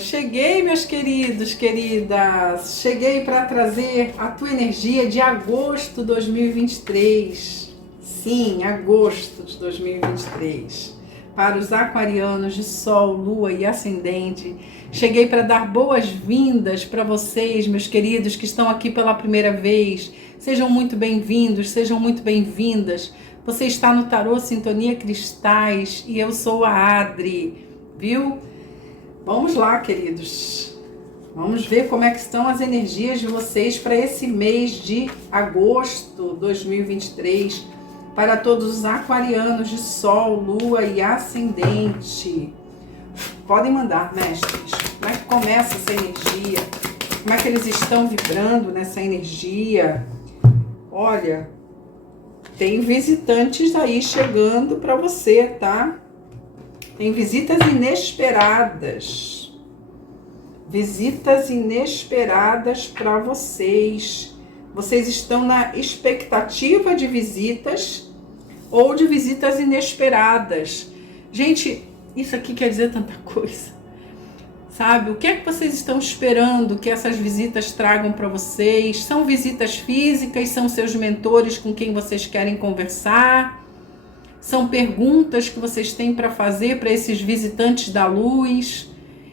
Cheguei, meus queridos, queridas. Cheguei para trazer a tua energia de agosto de 2023. Sim, agosto de 2023. Para os aquarianos de Sol, Lua e Ascendente. Cheguei para dar boas-vindas para vocês, meus queridos, que estão aqui pela primeira vez. Sejam muito bem-vindos, sejam muito bem-vindas. Você está no Tarô Sintonia Cristais e eu sou a Adri, viu? Vamos lá, queridos. Vamos ver como é que estão as energias de vocês para esse mês de agosto de 2023, para todos os aquarianos de Sol, Lua e Ascendente. Podem mandar, mestres. Como é que começa essa energia? Como é que eles estão vibrando nessa energia? Olha, tem visitantes aí chegando para você, tá? Tem visitas inesperadas. Visitas inesperadas para vocês. Vocês estão na expectativa de visitas ou de visitas inesperadas. Gente, isso aqui quer dizer tanta coisa. Sabe? O que é que vocês estão esperando que essas visitas tragam para vocês? São visitas físicas? São seus mentores com quem vocês querem conversar? São perguntas que vocês têm para fazer para esses visitantes da luz?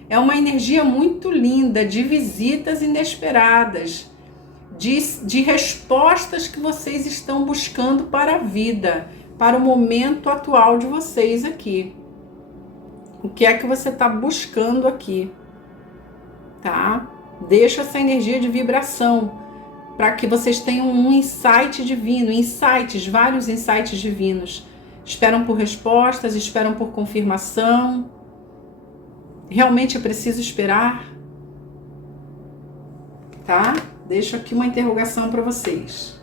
É uma energia muito linda de visitas inesperadas, de respostas que vocês estão buscando para a vida, para o momento atual de vocês aqui. O que é que você está buscando aqui, tá? Deixa essa energia de vibração para que vocês tenham um insight divino, vários insights divinos. Esperam por respostas, esperam por confirmação. Realmente é preciso esperar, tá? Deixo aqui uma interrogação para vocês.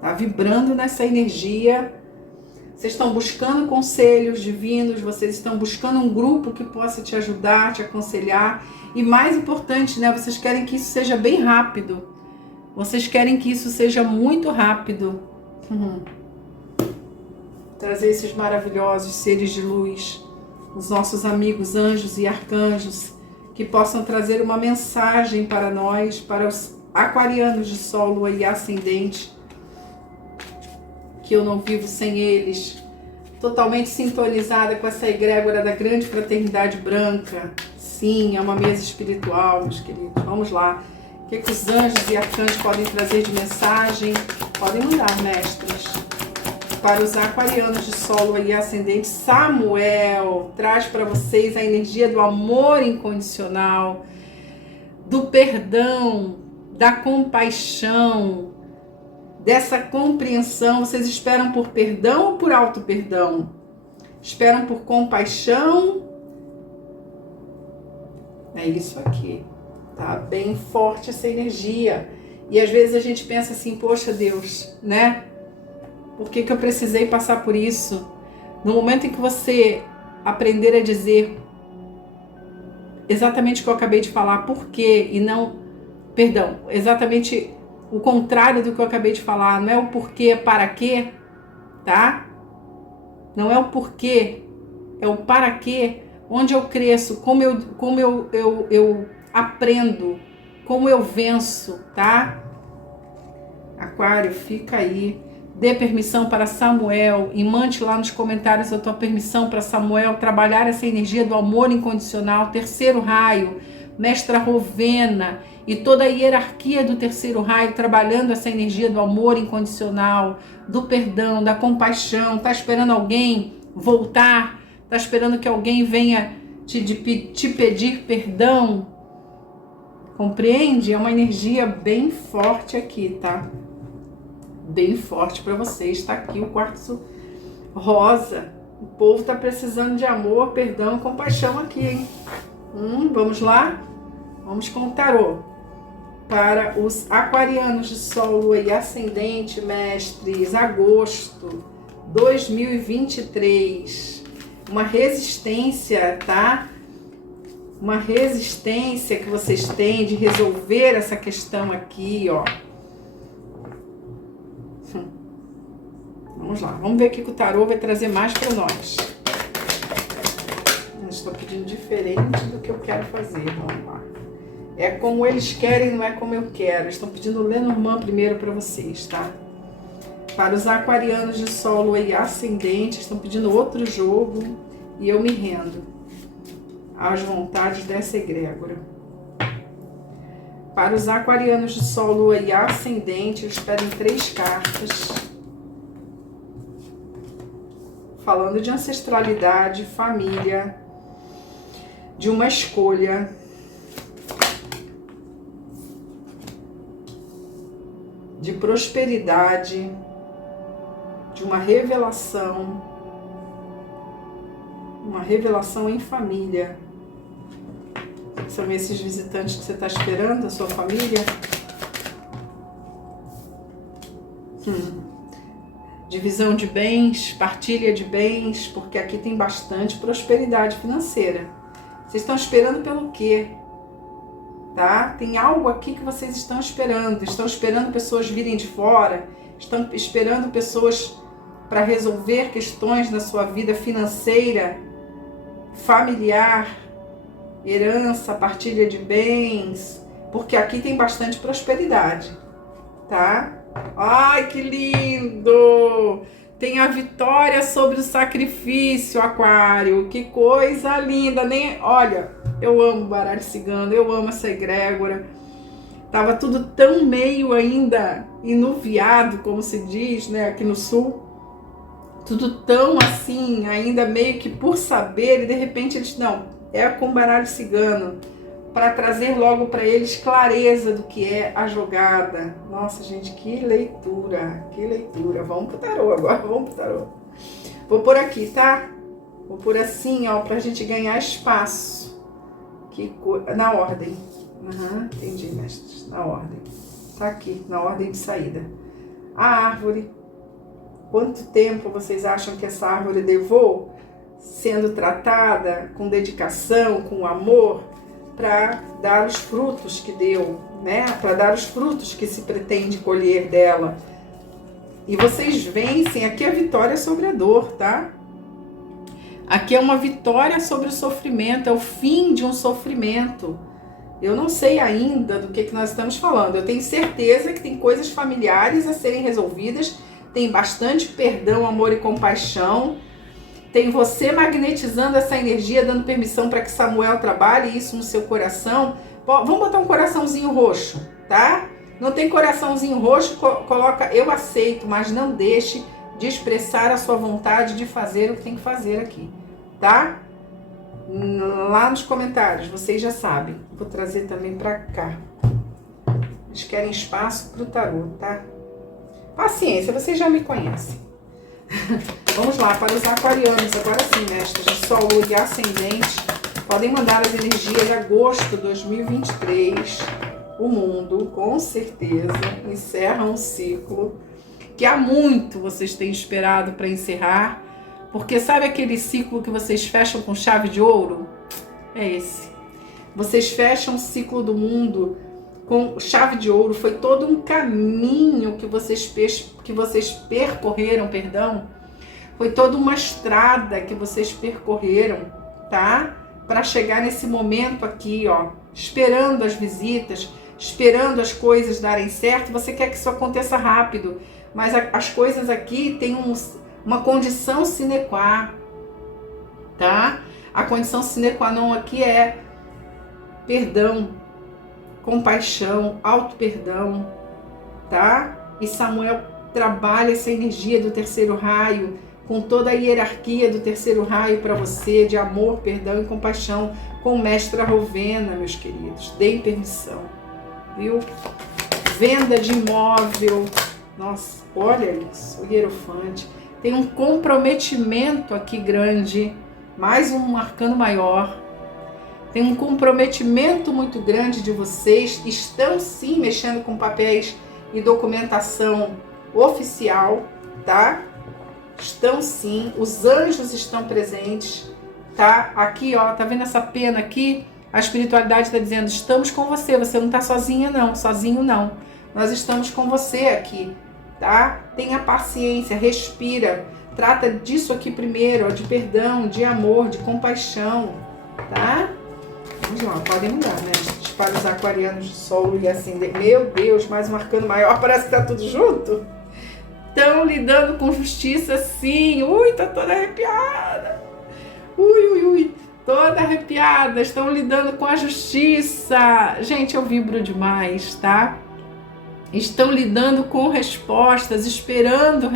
Tá vibrando nessa energia. Vocês estão buscando conselhos divinos, vocês estão buscando um grupo que possa te ajudar, te aconselhar. E mais importante, né? Vocês querem que isso seja bem rápido. Vocês querem que isso seja muito rápido. Trazer esses maravilhosos seres de luz, os nossos amigos anjos e arcanjos, que possam trazer uma mensagem para nós, para os aquarianos de Sol, Lua e Ascendente, que eu não vivo sem eles, totalmente sintonizada com essa egrégora da grande fraternidade branca. Sim, é uma mesa espiritual, meus queridos. Vamos lá. O que os anjos e arcanjos podem trazer de mensagem? Podem mandar, mestres. Para os aquarianos de Sol, Lua e Ascendente, Samuel traz para vocês a energia do amor incondicional, do perdão, da compaixão, dessa compreensão. Vocês esperam por perdão ou por auto-perdão? Esperam por compaixão? É isso aqui. Tá bem forte essa energia. E às vezes a gente pensa assim, poxa Deus, né? Por que eu precisei passar por isso? No momento em que você aprender a dizer exatamente o que eu acabei de falar, por quê e não, perdão, exatamente o contrário do que eu acabei de falar, não é o porquê, é para quê, tá? Não é o porquê, é o para quê, onde eu cresço, como eu aprendo, como eu venço, tá? Aquário, fica aí. Dê permissão para Samuel e mande lá nos comentários a tua permissão para Samuel trabalhar essa energia do amor incondicional, terceiro raio, Mestra Rovena e toda a hierarquia do terceiro raio trabalhando essa energia do amor incondicional, do perdão, da compaixão. Tá esperando alguém voltar? Tá esperando que alguém venha te pedir perdão? Compreende? É uma energia bem forte aqui, tá? Bem forte para vocês. Está aqui o quartzo rosa. O povo está precisando de amor, perdão, compaixão aqui, hein? Vamos lá? Vamos com o tarô. Para os aquarianos de Sol, Lua e Ascendente, mestres, agosto 2023. Uma resistência, tá? Uma resistência que vocês têm de resolver essa questão aqui, ó. Vamos lá, vamos ver o que o tarô vai trazer mais para nós. eles estão pedindo diferente do que eu quero fazer. Vamos lá. É como eles querem, não é como eu quero. Eles estão pedindo o Lenormand primeiro para vocês, tá? Para os aquarianos de Sol, Lua e Ascendente, estão pedindo outro jogo e eu me rendo às vontades dessa egrégora. Para os aquarianos de Sol, Lua e Ascendente, eles pedem 3 cartas. Falando de ancestralidade, família, de uma escolha, de prosperidade, de uma revelação em família. São esses visitantes que você está esperando, a sua família? Divisão de bens, partilha de bens, porque aqui tem bastante prosperidade financeira. Vocês estão esperando pelo quê? Tá? Tem algo aqui que vocês estão esperando pessoas virem de fora, estão esperando pessoas para resolver questões na sua vida financeira, familiar, herança, partilha de bens, porque aqui tem bastante prosperidade, tá? Ai, que lindo! Tem a vitória sobre o sacrifício, Aquário. Que coisa linda, né? Olha, eu amo o baralho cigano, eu amo essa egrégora. Tava tudo tão meio ainda enuviado, como se diz, né, aqui no sul. Tudo tão assim, ainda meio que por saber, e de repente eles, não, é com o baralho cigano, para trazer logo para eles clareza do que é a jogada. Nossa, gente, que leitura, que leitura. Vamos pro tarô agora, vamos pro tarô. Vou por aqui, tá? Vou por assim, ó, pra gente ganhar espaço. Na ordem. Entendi, mestres, na ordem. Tá aqui, na ordem de saída. A árvore. Quanto tempo vocês acham que essa árvore levou sendo tratada com dedicação, com amor, para dar os frutos que deu, né? Para dar os frutos que se pretende colher dela. E vocês vencem, aqui a vitória sobre a dor, tá? Aqui é uma vitória sobre o sofrimento, é o fim de um sofrimento. Eu não sei ainda do que nós estamos falando. Eu tenho certeza que tem coisas familiares a serem resolvidas, tem bastante perdão, amor e compaixão. Tem você magnetizando essa energia, dando permissão para que Samuel trabalhe isso no seu coração. Vamos botar um coraçãozinho roxo, tá? Não tem coraçãozinho roxo, coloca eu aceito, mas não deixe de expressar a sua vontade de fazer o que tem que fazer aqui, tá? Lá nos comentários, vocês já sabem. Vou trazer também para cá. Eles querem espaço para o tarô, tá? Paciência, vocês já me conhecem. Vamos lá, para os aquarianos, agora sim, mestres de Sol, Lua e Ascendente, podem mandar as energias de agosto de 2023. O mundo, com certeza, encerra um ciclo que há muito vocês têm esperado para encerrar, porque sabe aquele ciclo que vocês fecham com chave de ouro? É esse. Vocês fecham o ciclo do mundo com chave de ouro. Foi todo um caminho que vocês percorreram, foi toda uma estrada que vocês percorreram, tá? Para chegar nesse momento aqui, ó, esperando as visitas, esperando as coisas darem certo. Você quer que isso aconteça rápido, mas as coisas aqui têm uma condição sine qua, tá? A condição sine qua non aqui é perdão, compaixão, auto-perdão, tá? E Samuel trabalha essa energia do terceiro raio, com toda a hierarquia do terceiro raio para você, de amor, perdão e compaixão, com Mestra Rovena, meus queridos. Deem permissão, viu? Venda de imóvel. Nossa, olha isso, o Hierofante. Tem um comprometimento aqui grande, mais um arcano maior. Tem um comprometimento muito grande de vocês. Estão sim mexendo com papéis e documentação oficial, tá? Estão sim, os anjos estão presentes, tá? Aqui, ó, tá vendo essa pena aqui? A espiritualidade está dizendo, estamos com você, você não tá sozinha não, sozinho não. Nós estamos com você aqui, tá? Tenha paciência, respira, trata disso aqui primeiro, ó, de perdão, de amor, de compaixão. tá? Vamos lá, podem mudar, né? Para os aquarianos de solo e ascendente. Meu Deus, mais um arcano maior, parece que tá tudo junto. Estão lidando com justiça, sim. Ui, tá toda arrepiada. Ui, toda arrepiada. Estão lidando com a justiça. Gente, eu vibro demais, tá? Estão lidando com respostas, esperando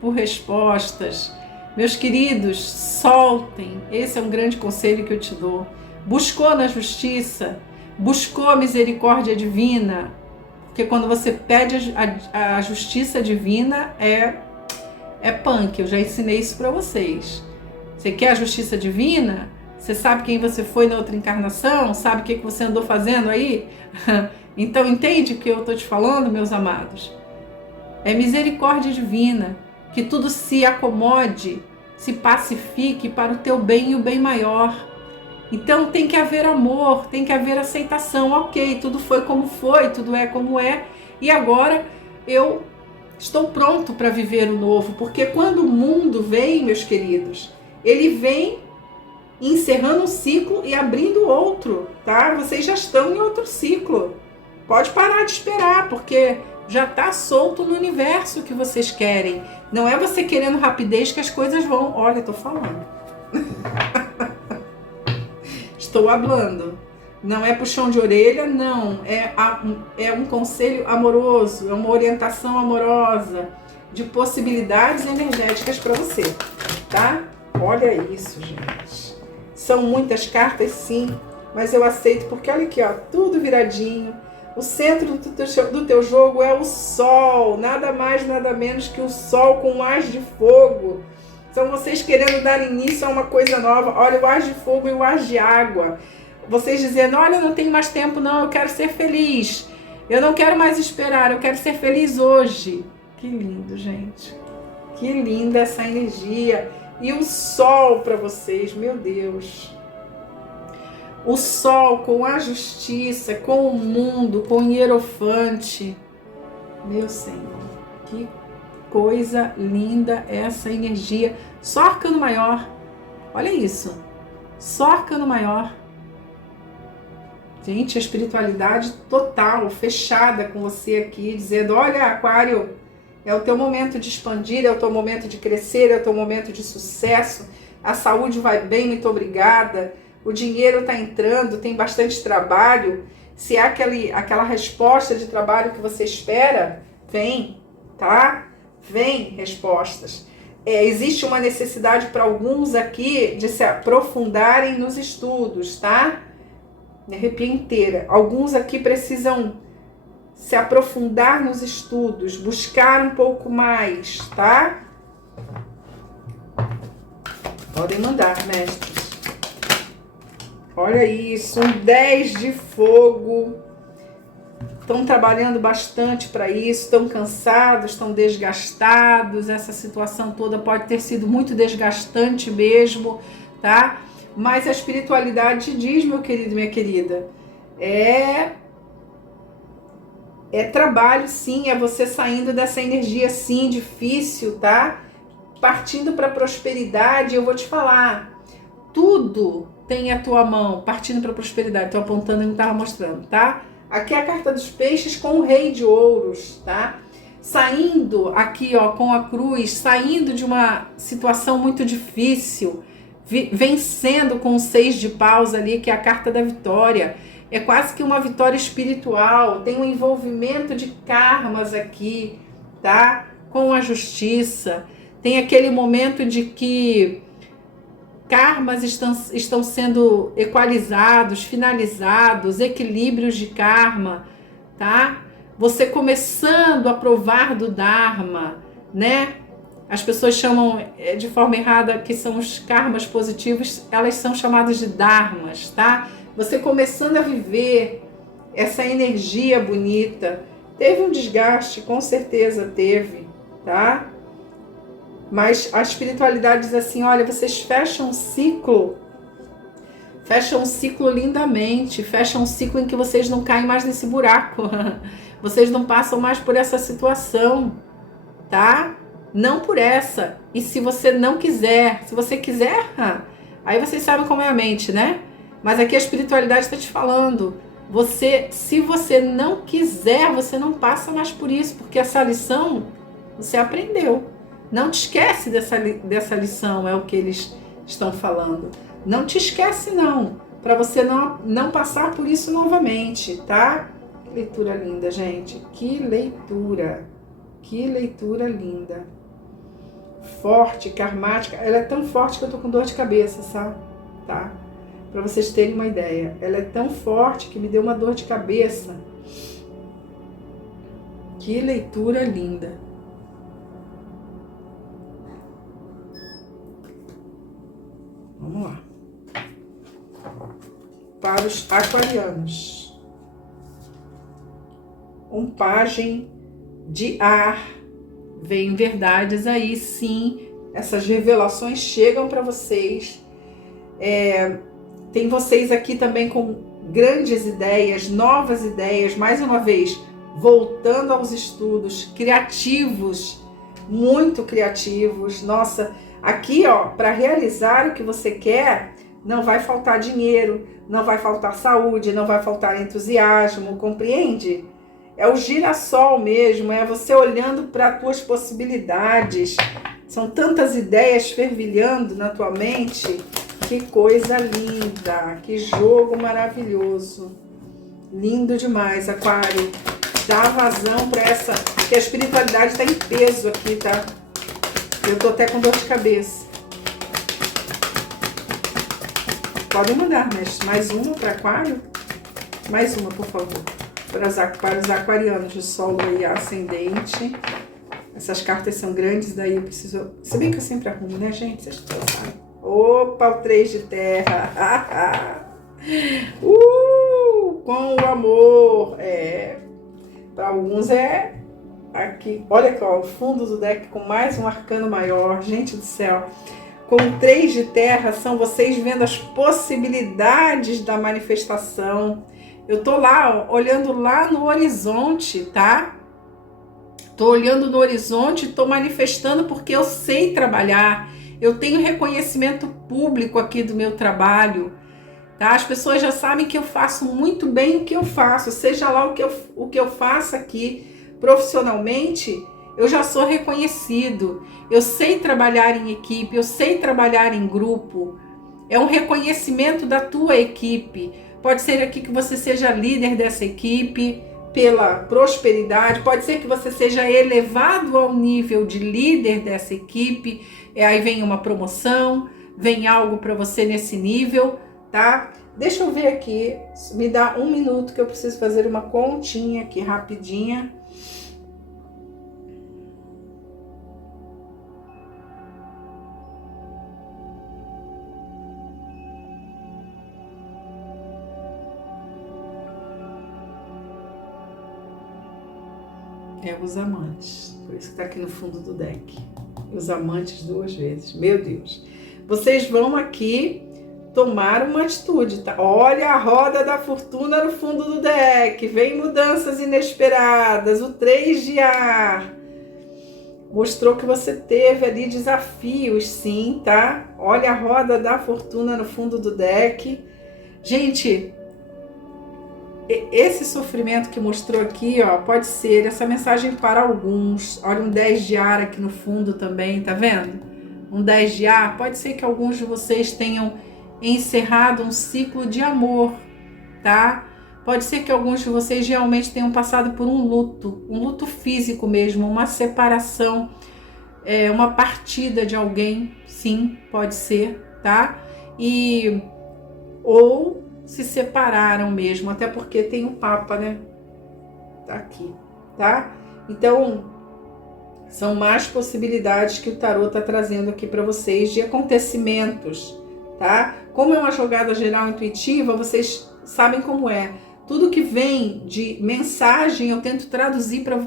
por respostas. Meus queridos, soltem. Esse é um grande conselho que eu te dou. Buscou na justiça, buscou a misericórdia divina, porque quando você pede a justiça divina é punk. Eu já ensinei isso para vocês. Você quer a justiça divina? Você sabe quem você foi na outra encarnação? Sabe o que você andou fazendo aí? Então entende o que eu estou te falando, meus amados? É misericórdia divina, que tudo se acomode, se pacifique para o teu bem e o bem maior. Então tem que haver amor, tem que haver aceitação. Ok, tudo foi como foi, tudo é como é. E agora eu estou pronto para viver o novo, porque quando o mundo vem, meus queridos, ele vem encerrando um ciclo e abrindo outro, tá? Vocês já estão em outro ciclo. Pode parar de esperar, porque já está solto no universo que vocês querem. Não é você querendo rapidez que as coisas vão. Olha, eu tô falando. Estou hablando. Não é puxão de orelha, não. É um conselho amoroso, é uma orientação amorosa de possibilidades energéticas para você, tá? Olha isso, gente. São muitas cartas, sim, mas eu aceito porque olha aqui, ó, tudo viradinho. O centro do teu jogo é o Sol, nada mais, nada menos que o Sol com o As de Fogo. São vocês querendo dar início a uma coisa nova. Olha, o As de Fogo e o As de Água. Vocês dizendo, olha, eu não tenho mais tempo não, eu quero ser feliz. Eu não quero mais esperar, eu quero ser feliz hoje. Que lindo, gente. Que linda essa energia. E o Sol para vocês, meu Deus. O Sol com a justiça, com o mundo, com o Hierofante. Meu Senhor, que coisa linda essa energia. Só arcano maior. Olha isso. Só arcano maior. Gente, a espiritualidade total, fechada com você aqui, dizendo, olha, Aquário, é o teu momento de expandir, é o teu momento de crescer, é o teu momento de sucesso, a saúde vai bem, muito obrigada, o dinheiro está entrando, tem bastante trabalho, se é aquela resposta de trabalho que você espera, vem, tá? Vem respostas. Existe uma necessidade para alguns aqui de se aprofundarem nos estudos, tá? Me arrepia inteira. Alguns aqui precisam se aprofundar nos estudos, buscar um pouco mais, tá? Podem mandar, mestres. Olha isso, um 10 de fogo. Estão trabalhando bastante para isso, estão cansados, estão desgastados. Essa situação toda pode ter sido muito desgastante mesmo, tá? Mas a espiritualidade diz, meu querido e minha querida, é trabalho, sim, é você saindo dessa energia, sim, difícil, tá? Partindo para a prosperidade. Eu vou te falar, tudo tem a tua mão, partindo para a prosperidade. Estou apontando e não estava mostrando, tá? Aqui é a carta dos peixes com o rei de ouros, tá? Saindo aqui, ó, com a cruz, saindo de uma situação muito difícil, vencendo com o 6 de paus ali, que é a carta da vitória. É quase que uma vitória espiritual, tem um envolvimento de karmas aqui, tá? Com a justiça. Tem aquele momento de que karmas estão sendo equalizados, finalizados, equilíbrios de karma, tá? Você começando a provar do Dharma, né? As pessoas chamam de forma errada que são os karmas positivos, elas são chamadas de dharmas, tá? Você começando a viver essa energia bonita. Teve um desgaste, com certeza teve, tá? Mas a espiritualidade diz assim, olha, vocês fecham um ciclo lindamente, fecham um ciclo em que vocês não caem mais nesse buraco, vocês não passam mais por essa situação, tá? não por essa. E se você não quiser, se você quiser, aí vocês sabem como é a mente, né? Mas aqui a espiritualidade está te falando. Se você não quiser, você não passa mais por isso, porque essa lição você aprendeu. Não te esquece dessa lição, é o que eles estão falando. Não te esquece não, para você não passar por isso novamente, tá? Que leitura linda, gente. Que leitura linda. Forte, karmática. Ela é tão forte que eu tô com dor de cabeça, sabe? Tá? Para vocês terem uma ideia. Ela é tão forte que me deu uma dor de cabeça. Que leitura linda. Vamos lá. Para os aquarianos. Um pajem de ar. Vem verdades aí, sim. Essas revelações chegam para vocês. Tem vocês aqui também com grandes ideias, novas ideias, mais uma vez, voltando aos estudos, criativos, muito criativos. Nossa, aqui, ó, para realizar o que você quer, não vai faltar dinheiro, não vai faltar saúde, não vai faltar entusiasmo, compreende? É o girassol mesmo, é você olhando para as tuas possibilidades. São tantas ideias fervilhando na tua mente. Que coisa linda, que jogo maravilhoso. Lindo demais, Aquário. Dá vazão para essa, que a espiritualidade está em peso aqui, tá? Eu tô até com dor de cabeça. Podem mandar, mas mais uma para Aquário? Mais uma, por favor. Para os aquarianos de Sol e Ascendente. Essas cartas são grandes, daí eu preciso... Se bem que eu sempre arrumo, né, gente? Vocês sabem. Opa, o 3 de terra. Com o amor. Para alguns é aqui. Olha aqui, ó, o fundo do deck com mais um arcano maior. Gente do céu. Com o 3 de terra, são vocês vendo as possibilidades da manifestação. Eu tô lá, ó, olhando lá no horizonte, tá? Tô olhando no horizonte, tô manifestando porque eu sei trabalhar. Eu tenho reconhecimento público aqui do meu trabalho, tá? As pessoas já sabem que eu faço muito bem o que eu faço, seja lá o que eu faço aqui profissionalmente, eu já sou reconhecido. Eu sei trabalhar em equipe, eu sei trabalhar em grupo. É um reconhecimento da tua equipe. Pode ser aqui que você seja líder dessa equipe pela prosperidade, pode ser que você seja elevado ao nível de líder dessa equipe, aí vem uma promoção, vem algo para você nesse nível, tá? Deixa eu ver aqui, me dá um minuto que eu preciso fazer uma continha aqui rapidinha. Os amantes, por isso que tá aqui no fundo do deck. Os amantes 2 vezes, meu Deus. Vocês vão aqui tomar uma atitude, tá? Olha a roda da fortuna no fundo do deck. Vem mudanças inesperadas. O 3 de ar mostrou que você teve ali desafios, sim, tá? Olha a roda da fortuna no fundo do deck. Gente, esse sofrimento que mostrou aqui, ó, pode ser essa mensagem para alguns. Olha um 10 de ar aqui no fundo também, tá vendo? Um 10 de ar, pode ser que alguns de vocês tenham encerrado um ciclo de amor, tá? Pode ser que alguns de vocês realmente tenham passado por um luto físico mesmo, uma separação, uma partida de alguém, sim, pode ser, tá? Ou se separaram mesmo, até porque tem o Papa, né? Tá aqui, tá? Então, são mais possibilidades que o tarô tá trazendo aqui para vocês de acontecimentos, tá? Como é uma jogada geral intuitiva, vocês sabem como é. Tudo que vem de mensagem eu tento traduzir para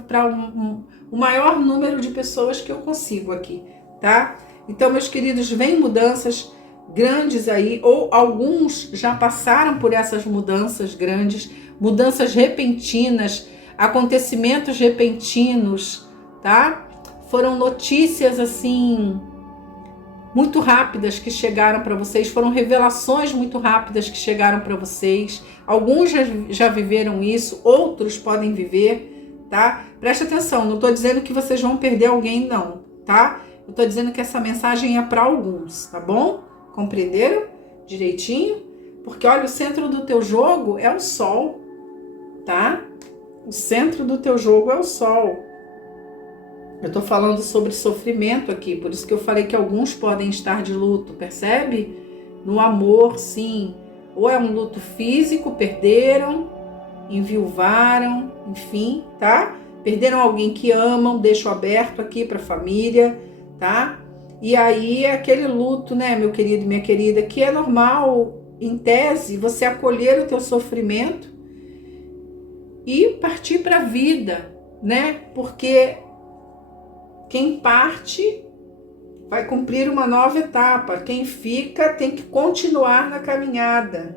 o maior número de pessoas que eu consigo aqui, tá? Então, meus queridos, vem mudanças grandes aí, ou alguns já passaram por essas mudanças grandes, mudanças repentinas, acontecimentos repentinos, tá? foram notícias assim muito rápidas que chegaram para vocês, foram revelações muito rápidas que chegaram para vocês. Alguns já viveram isso, outros podem viver, tá? Presta atenção, não estou dizendo que vocês vão perder alguém, não, tá? Eu estou dizendo que essa mensagem é para alguns, tá bom? Compreenderam direitinho? Porque olha, o centro do teu jogo é o Sol, tá? O centro do teu jogo é o Sol. Eu tô falando sobre sofrimento aqui, por isso que eu falei que alguns podem estar de luto, percebe? No amor, sim. Ou é um luto físico, perderam, enviuvaram, enfim, tá? Perderam alguém que amam, deixo aberto aqui para a família, tá? E aí é aquele luto, né, meu querido e minha querida, que é normal, em tese, você acolher o teu sofrimento e partir para a vida, né? Porque quem parte vai cumprir uma nova etapa. Quem fica tem que continuar na caminhada.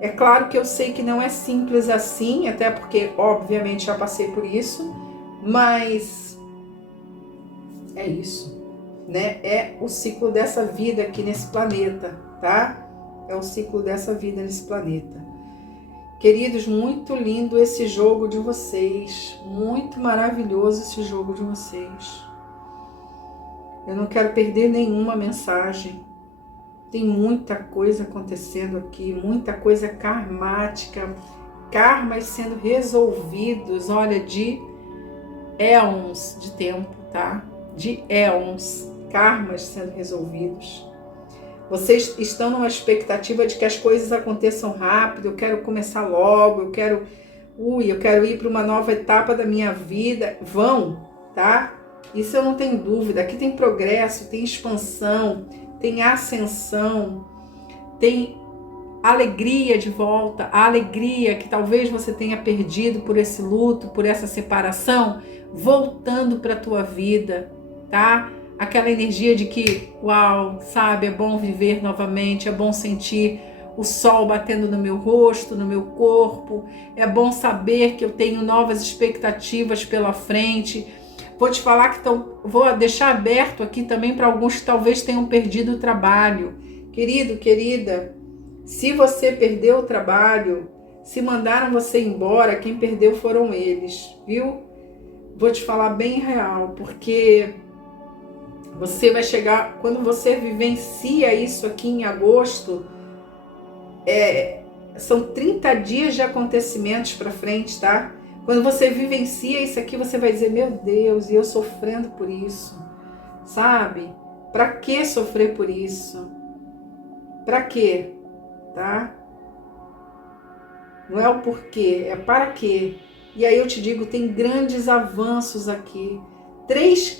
É claro que eu sei que não é simples assim, até porque, obviamente, já passei por isso, mas é isso, né? É o ciclo dessa vida aqui nesse planeta, tá? É o ciclo dessa vida nesse planeta. Queridos, muito lindo esse jogo de vocês, muito maravilhoso esse jogo de vocês. Eu não quero perder nenhuma mensagem. Tem muita coisa acontecendo aqui, muita coisa karmática, karmas sendo resolvidos, olha, de éons de tempo, tá? De éons, karmas sendo resolvidos. Vocês estão numa expectativa de que as coisas aconteçam rápido, eu quero começar logo, eu quero ir para uma nova etapa da minha vida. Vão, tá? Isso eu não tenho dúvida. Aqui tem progresso, tem expansão, tem ascensão, tem alegria de volta, a alegria que talvez você tenha perdido por esse luto, por essa separação, voltando para a tua vida, tá? Aquela energia de que, uau, sabe, é bom viver novamente, é bom sentir o sol batendo no meu rosto, no meu corpo, é bom saber que eu tenho novas expectativas pela frente. Vou te falar que vou deixar aberto aqui também para alguns que talvez tenham perdido o trabalho. Querido, querida, se você perdeu o trabalho, se mandaram você embora, quem perdeu foram eles, viu? Vou te falar bem real, porque você vai chegar, quando você vivencia isso aqui em agosto, são 30 dias de acontecimentos para frente, tá? Quando você vivencia isso aqui, você vai dizer, meu Deus, e eu sofrendo por isso, sabe? Pra que sofrer por isso? Pra quê? Tá? Não é o porquê, é para quê. E aí eu te digo, tem grandes avanços aqui. 3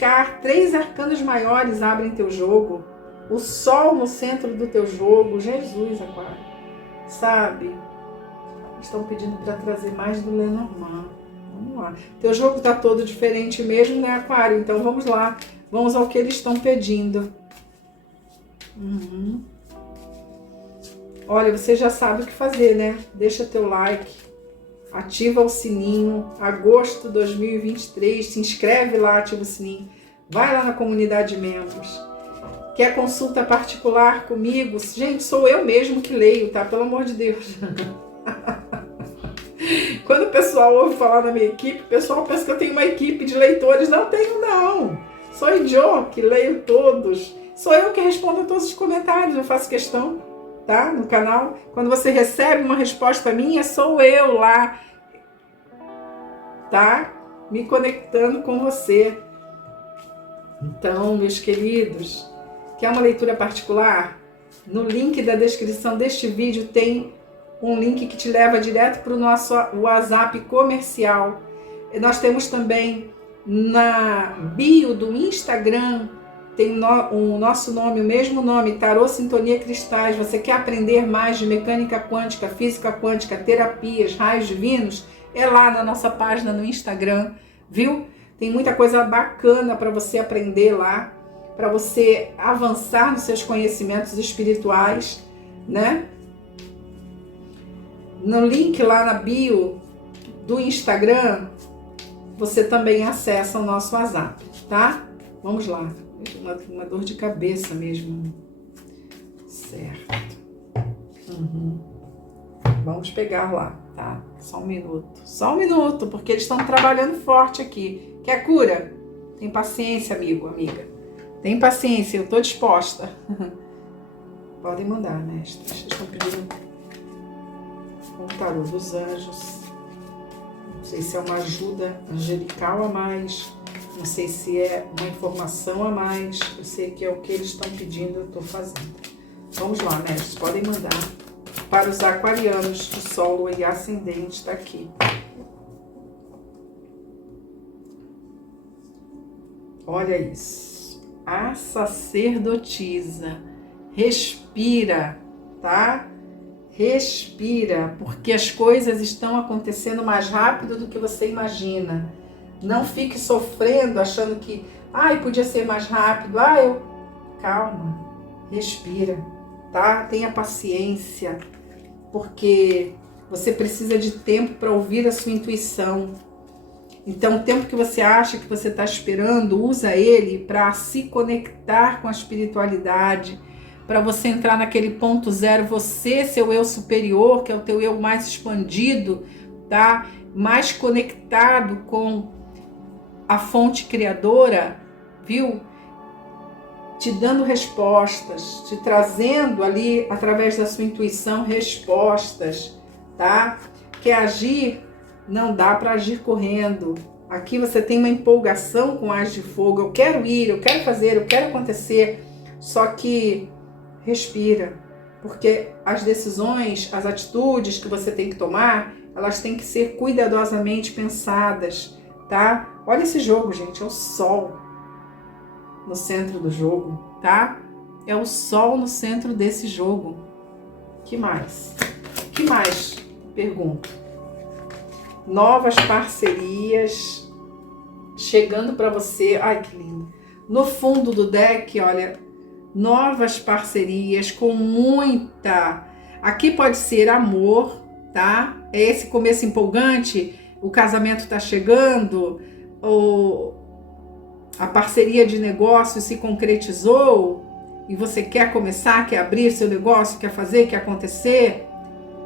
arcanos maiores abrem teu jogo. O sol no centro do teu jogo. Jesus, Aquário. Sabe? Estão pedindo para trazer mais do Lenormand. Vamos lá. Teu jogo tá todo diferente mesmo, né, Aquário? Então vamos lá. Vamos ao que eles estão pedindo. Olha, você já sabe o que fazer, né? Deixa teu like. Ativa o sininho. Agosto 2023. Se inscreve lá, ativa o sininho. Vai lá na comunidade de membros. Quer consulta particular comigo? Gente, sou eu mesmo que leio, tá? Pelo amor de Deus. Quando o pessoal ouve falar da minha equipe, o pessoal pensa que eu tenho uma equipe de leitores. Não tenho, não. Sou eu que leio todos. Sou eu que respondo a todos os comentários. Eu faço questão, tá? No canal. Quando você recebe uma resposta minha, sou eu lá, tá? Me conectando com você. Então, meus queridos, quer uma leitura particular? No link da descrição deste vídeo tem um link que te leva direto para o nosso WhatsApp comercial. Nós temos também na bio do Instagram, tem o nosso nome, o mesmo nome, Tarô Sintonia Cristais. Você quer aprender mais de mecânica quântica, física quântica, terapias, raios divinos? É lá na nossa página no Instagram, viu? Tem muita coisa bacana para você aprender lá, para você avançar nos seus conhecimentos espirituais, né? No link lá na bio do Instagram, você também acessa o nosso WhatsApp, tá? Vamos lá. Uma dor de cabeça mesmo. Certo. Vamos pegar lá, tá? Só um minuto. Só um minuto, porque eles estão trabalhando forte aqui. Quer cura? Tem paciência, amigo, amiga. Tem paciência, eu tô disposta. Podem mandar, mestres. Vocês estão pedindo um tarô dos anjos. Não sei se é uma ajuda angelical a mais. Não sei se é uma informação a mais. Eu sei que é o que eles estão pedindo, eu estou fazendo. Vamos lá, mestres. Podem mandar. Para os aquarianos de Sol, Lua e Ascendente, está aqui. Olha isso. A sacerdotisa. Respira, tá? Respira, porque as coisas estão acontecendo mais rápido do que você imagina. Não fique sofrendo, achando que, podia ser mais rápido. Calma, respira, tá? Tenha paciência, porque você precisa de tempo para ouvir a sua intuição. Então, o tempo que você acha que você está esperando, usa ele para se conectar com a espiritualidade, para você entrar naquele ponto zero, você, seu eu superior, que é o teu eu mais expandido, tá? Mais conectado com a fonte criadora, viu? Te dando respostas, te trazendo ali, através da sua intuição, respostas, tá? Quer agir? Não dá para agir correndo. Aqui você tem uma empolgação com As de Fogo. Eu quero ir, eu quero fazer, eu quero acontecer. Só que respira, porque as decisões, as atitudes que você tem que tomar, elas têm que ser cuidadosamente pensadas, tá? Olha esse jogo, gente, é o Sol no centro do jogo, tá? É o Sol no centro desse jogo. Que mais? Que mais? Pergunto. Novas parcerias chegando para você. Ai, que lindo. No fundo do deck, olha, novas parcerias com muita... Aqui pode ser amor, tá? É esse começo empolgante, o casamento tá chegando, a parceria de negócio se concretizou e você quer começar, quer abrir seu negócio, quer fazer, quer acontecer.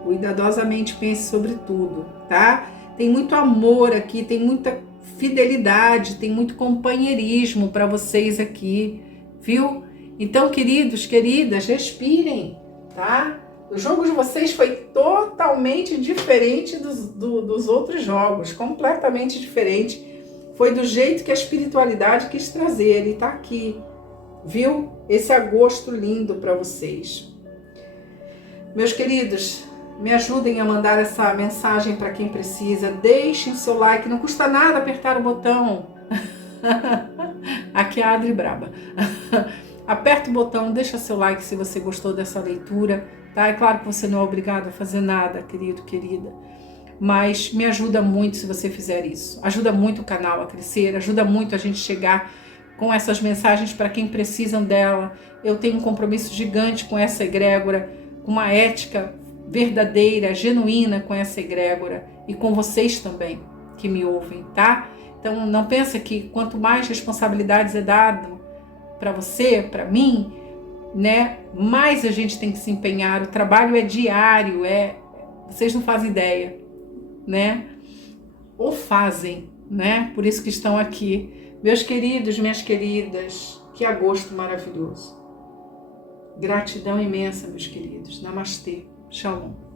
Cuidadosamente pense sobre tudo, tá? Tem muito amor aqui, tem muita fidelidade, tem muito companheirismo para vocês aqui, viu? Então, queridos, queridas, respirem, tá? O jogo de vocês foi totalmente diferente dos outros jogos, completamente diferente. Foi do jeito que a espiritualidade quis trazer, ele tá aqui, viu? Esse agosto lindo para vocês. Meus queridos, me ajudem a mandar essa mensagem para quem precisa. Deixem seu like, não custa nada apertar o botão. Aqui é a Adri Braba. Aperta o botão, deixa seu like se você gostou dessa leitura, tá? É claro que você não é obrigado a fazer nada, querido, querida. Mas me ajuda muito se você fizer isso. Ajuda muito o canal a crescer, ajuda muito a gente chegar com essas mensagens para quem precisam dela. Eu tenho um compromisso gigante com essa egrégora, com uma ética verdadeira, genuína com essa egrégora e com vocês também que me ouvem, tá? Então não pensa que quanto mais responsabilidades é dado para você, para mim, né, mais a gente tem que se empenhar. O trabalho é diário, vocês não fazem ideia, né? Ou fazem, né? Por isso que estão aqui. Meus queridos, minhas queridas, que agosto maravilhoso. Gratidão imensa, meus queridos. Namastê. Shalom.